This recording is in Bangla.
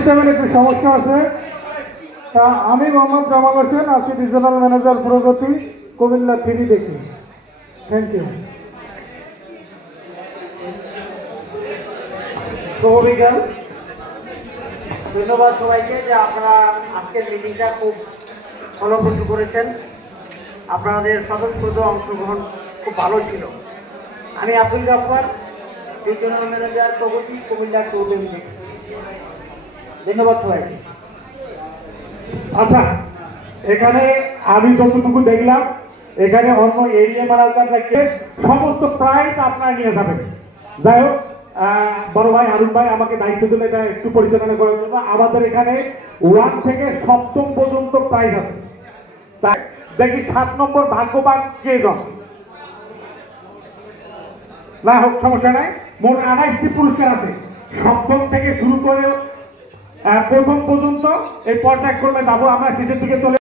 সিস্টেমের একটু সমস্যা আছে। তা আমি মোহাম্মদ জামাল হোসেন আছি, রিজনাল ম্যানেজার প্রগতি, কুমিল্লা 3 দেখি। Thank you. শুভ বিকাল। ধন্যবাদ সবাইকে যে আপনারা আজকের মিটিংটা খুব ফলপ্রসূ করেছেন। আপনাদের স্বতঃস্ফূর্ত অংশগ্রহণ খুব ভালো ছিল। আমি আব্দুল জাফর, রিজনাল ম্যানেজার প্রগতি, কুমিল্লা 2 দেখি। ধন্যবাদ সবাইকে। আচ্ছা, এখানে আমি যতটুকু দেখলাম, এখানে অন্য এরিয়া ম্যানেজার থেকে সমস্ত প্রাইস আপনারা নিয়ে যাবেন। যাই হোক, বড় ভাই হারুন ভাই আমাকে দায়িত্ব দিলে এটা একটু পরিচালনা করার জন্য। আমাদের এখানে 1 থেকে 7ম পর্যন্ত প্রাইস আছে। তাই দেখি 7 নম্বর ভাগ্যবান কে জন। না হোক, সমস্যা নাই। মোট 28টি পুরস্কার আছে, 7ম থেকে শুরু করে 1ম পর্যন্ত। এই পর্যায়ক্রমে যাবো আমরা শেষের দিকে চলে।